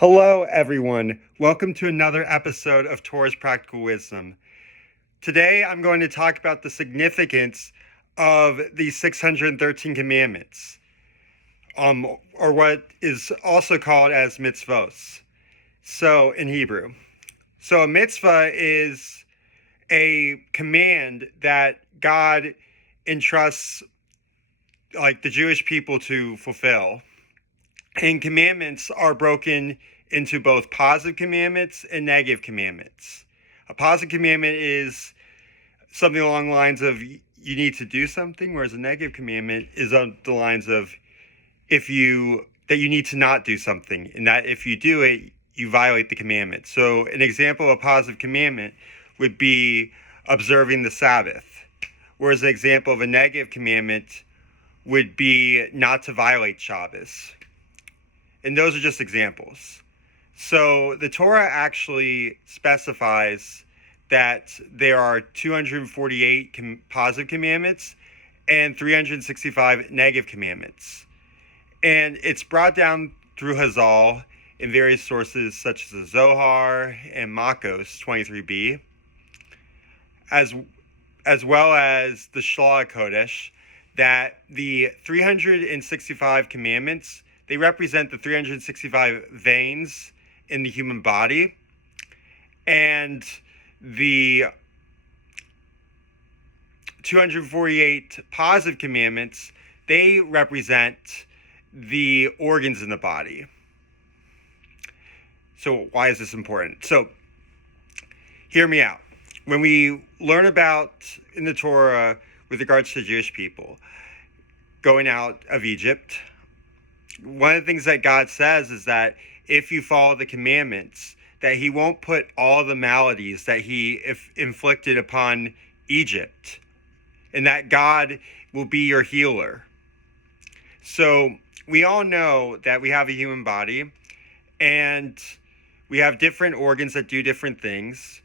Hello, everyone. Welcome to another episode of Torah's Practical Wisdom. Today, I'm going to talk about the significance of the 613 commandments, or what is also called as mitzvot. So, in Hebrew. So, a mitzvah is a command that God entrusts, like, the Jewish people to fulfill. And commandments are broken into both positive commandments and negative commandments. A positive commandment is something along the lines of you need to do something, whereas a negative commandment is on the lines of that you need to not do something, and that if you do it, you violate the commandment. So an example of a positive commandment would be observing the Sabbath, whereas an example of a negative commandment would be not to violate Shabbos. And those are just examples. So the Torah actually specifies that there are 248 positive commandments and 365 negative commandments. And it's brought down through Hazal in various sources such as the Zohar and Makos 23b, as well as the Shlah Kodesh, that the 365 commandments, they represent the 365 veins in the human body, and the 248 positive commandments, they represent the organs in the body. So why is this important? So hear me out. When we learn about in the Torah with regards to Jewish people going out of Egypt, one of the things that God says is that if you follow the commandments, that he won't put all the maladies that he inflicted upon Egypt, and that God will be your healer. So we all know that we have a human body, and we have different organs that do different things.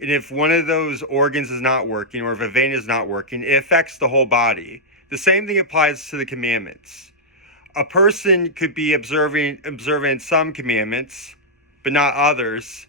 And if one of those organs is not working, or if a vein is not working, it affects the whole body. The same thing applies to the commandments. A person could be observant some commandments, but not others.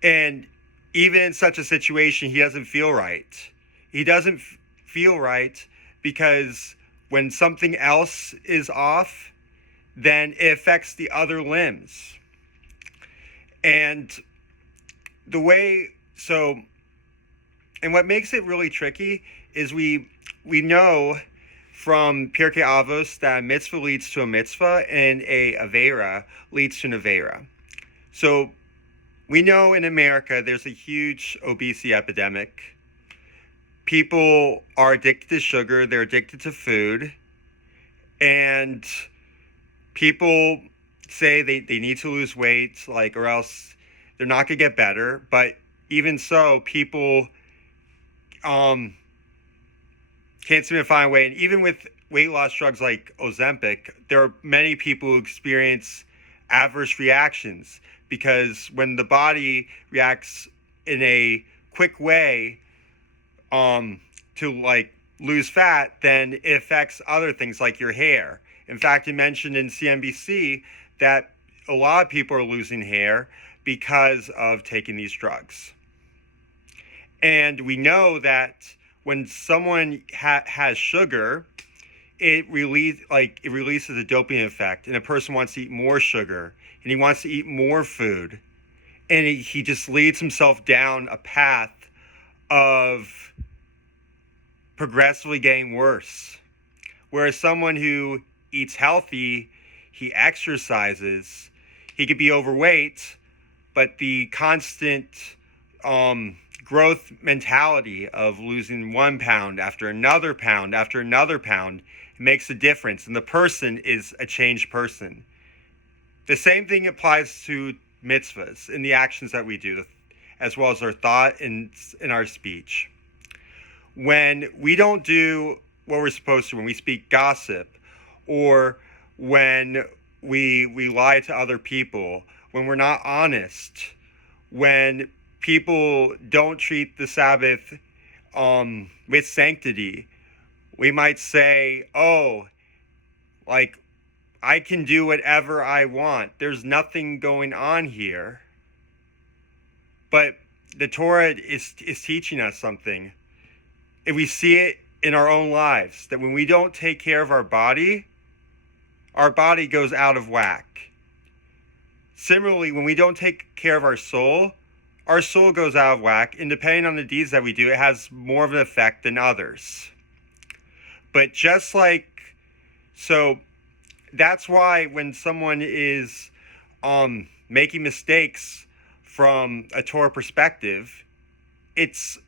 And even in such a situation, he doesn't feel right. He doesn't feel right because when something else is off, then it affects the other limbs. And what makes it really tricky is we know from Pirkei Avos that a mitzvah leads to a mitzvah and a avera leads to an avera. So we know in America there's a huge obesity epidemic. People are addicted to sugar, they're addicted to food, and people say they need to lose weight, or else they're not going to get better. But even so, people can't seem to find a way. And even with weight loss drugs like Ozempic, there are many people who experience adverse reactions because when the body reacts in a quick way to lose fat, then it affects other things like your hair. In fact, you mentioned in CNBC that a lot of people are losing hair because of taking these drugs. And we know that when someone has sugar, it releases a dopamine effect, and a person wants to eat more sugar, and he wants to eat more food, and he just leads himself down a path of progressively getting worse. Whereas someone who eats healthy, he exercises, he could be overweight, but the constant growth mentality of losing 1 pound after another pound after another pound makes a difference, and the person is a changed person. The same thing applies to mitzvahs in the actions that we do, as well as our thought and in our speech. When we don't do what we're supposed to, when we speak gossip, or when we lie to other people, when we're not honest, when people don't treat the Sabbath with sanctity, we might say, I can do whatever I want. There's nothing going on here. But the Torah is teaching us something. If we see it in our own lives, that when we don't take care of our body goes out of whack. Similarly, when we don't take care of our soul goes out of whack, and depending on the deeds that we do, it has more of an effect than others. But so that's why when someone is making mistakes from a Torah perspective, it's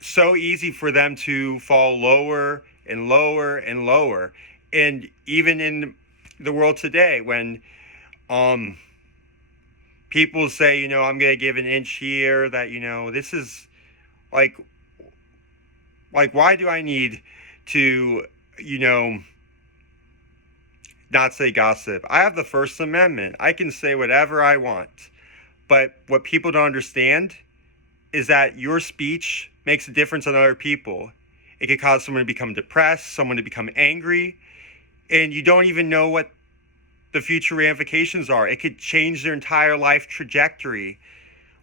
so easy for them to fall lower and lower and lower. And even in the world today, when people say, I'm going to give an inch here, that, this is like, why do I need to, not say gossip? I have the First Amendment. I can say whatever I want. But what people don't understand is that your speech makes a difference on other people. It could cause someone to become depressed, someone to become angry, and you don't even know what the future ramifications are. It could change their entire life trajectory.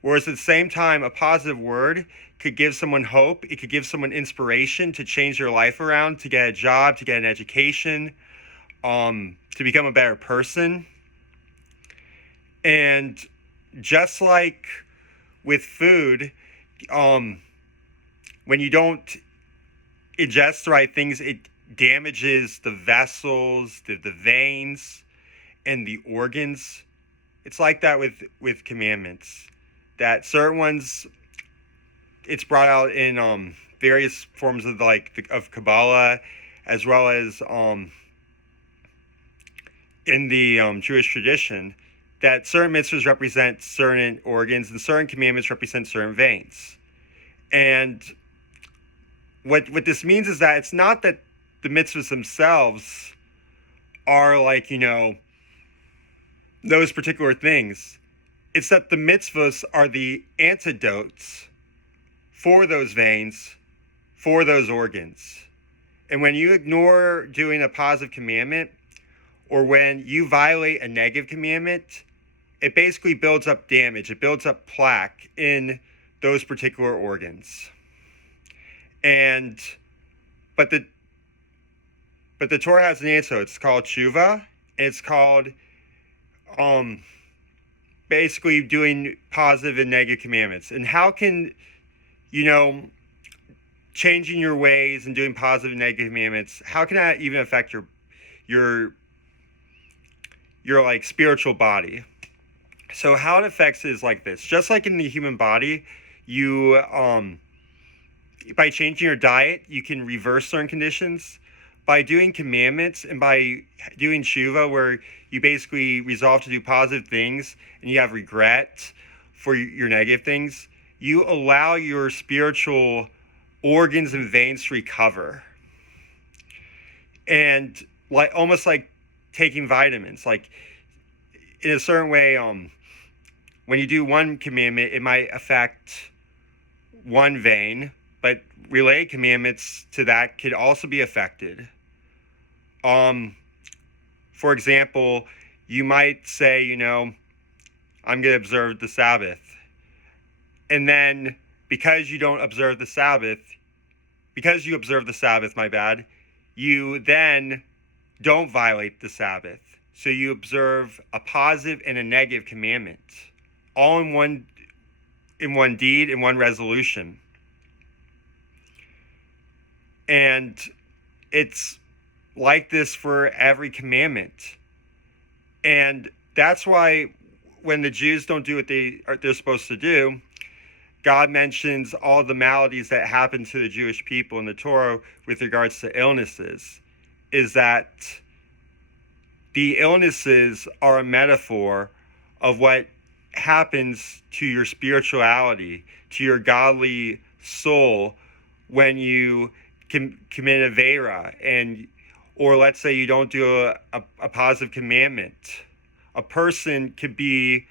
Whereas at the same time, a positive word could give someone hope. It could give someone inspiration to change their life around, to get a job, to get an education, to become a better person. And just like with food, when you don't ingest the right things, it damages the vessels, the veins, and the organs. It's like that with commandments. That certain ones, it's brought out in various forms of of Kabbalah, as well as in the Jewish tradition, that certain mitzvahs represent certain organs and certain commandments represent certain veins. And what this means is that it's not that the mitzvahs themselves are those particular things. It's that the mitzvahs are the antidotes for those veins, for those organs. And when you ignore doing a positive commandment, or when you violate a negative commandment, it basically builds up damage. It builds up plaque in those particular organs. But the Torah has an answer. It's called tshuva, and it's called basically doing positive and negative commandments. And how can changing your ways and doing positive and negative commandments, how can that even affect your spiritual body? So how it affects it is like this. Just like in the human body, you by changing your diet, you can reverse certain conditions. By doing commandments and by doing tshuva, where you basically resolve to do positive things and you have regret for your negative things, you allow your spiritual organs and veins to recover. And almost like taking vitamins, like in a certain way, when you do one commandment, it might affect one vein, but related commandments to that could also be affected. For example, you might say, I'm going to observe the Sabbath. And then because you observe the Sabbath, you then don't violate the Sabbath. So you observe a positive and a negative commandment, all in one deed, in one resolution. And it's like this for every commandment. And that's why when the Jews don't do what they're supposed to do, God mentions all the maladies that happen to the Jewish people in the Torah with regards to illnesses, is that the illnesses are a metaphor of what happens to your spirituality, to your godly soul, when you commit a Aveira, or let's say you don't do a positive commandment. A person could be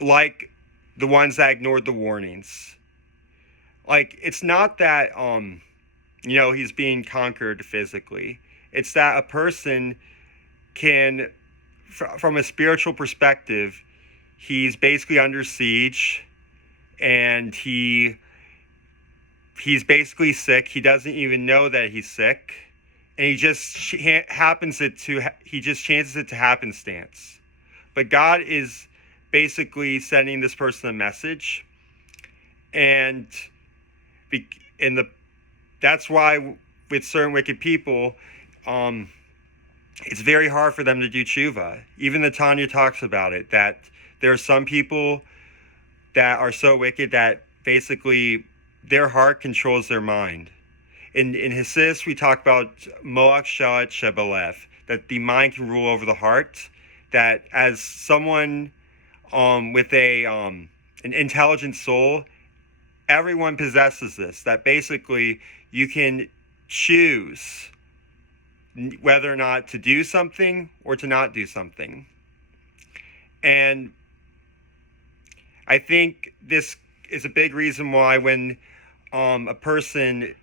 like the ones that ignored the warnings. Like, it's not that he's being conquered physically. It's that a person can, from a spiritual perspective, he's basically under siege, and he's basically sick. He doesn't even know that he's sick, and he just chances it to happenstance. But God is basically sending this person a message, and that's why with certain wicked people, it's very hard for them to do tshuva. Even the Tanya talks about it, that there are some people that are so wicked that basically their heart controls their mind. In Hasidus, we talk about moach shalat shebelev, that the mind can rule over the heart. That as someone with an intelligent soul, everyone possesses this. That basically you can choose whether or not to do something or to not do something. And I think this is a big reason why when a person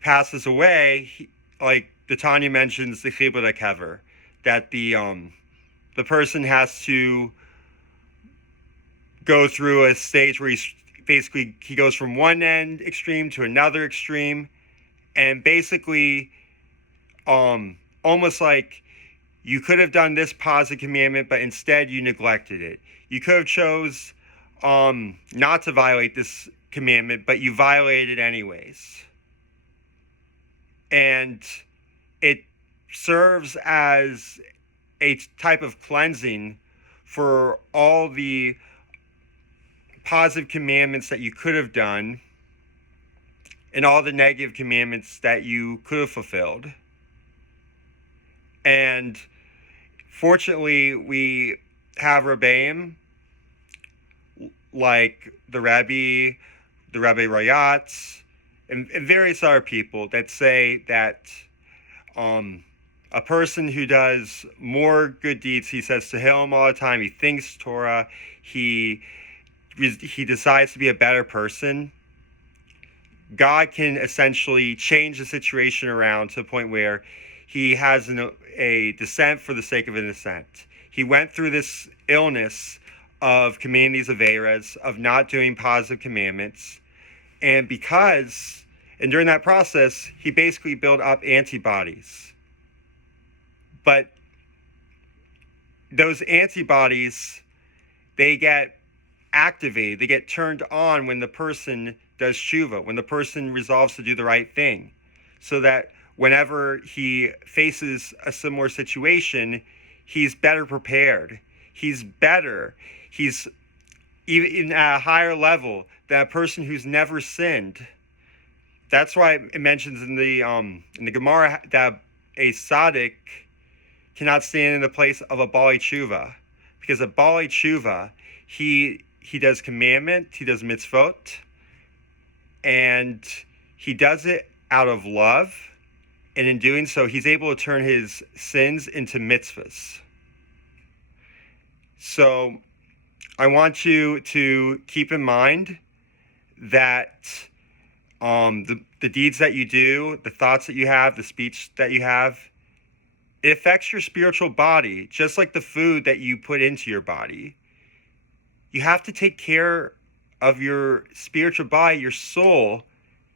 passes away, like the Tanya mentions the chibur kever, that the person has to go through a stage where he goes from one end extreme to another extreme, and basically almost like you could have done this positive commandment, but instead you neglected it. You could have chose not to violate this commandment, but you violated it anyways. And it serves as a type of cleansing for all the positive commandments that you could have done and all the negative commandments that you could have fulfilled. And fortunately, we have Rebbeim like the Rebbe Rayatz, and various other people that say that a person who does more good deeds, he says Tehillim all the time, he thinks Torah, he decides to be a better person, God can essentially change the situation around to the point where he has a descent for the sake of an ascent. He went through this illness of committing these averas, of not doing positive commandments, and during that process, he basically built up antibodies. But those antibodies, they get activated, they get turned on when the person does tshuva, when the person resolves to do the right thing, so that whenever he faces a similar situation, he's better prepared. He's even at a higher level than a person who's never sinned. That's why it mentions in the Gemara that a tzaddik cannot stand in the place of a bali tshuva, because a bali tshuva, he does commandment, he does mitzvot, and he does it out of love, and in doing so, he's able to turn his sins into mitzvahs. So I want you to keep in mind that the deeds that you do, the thoughts that you have, the speech that you have, it affects your spiritual body, just like the food that you put into your body. You have to take care of your spiritual body, your soul,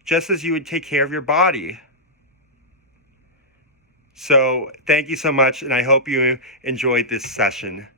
just as you would take care of your body. So thank you so much, and I hope you enjoyed this session.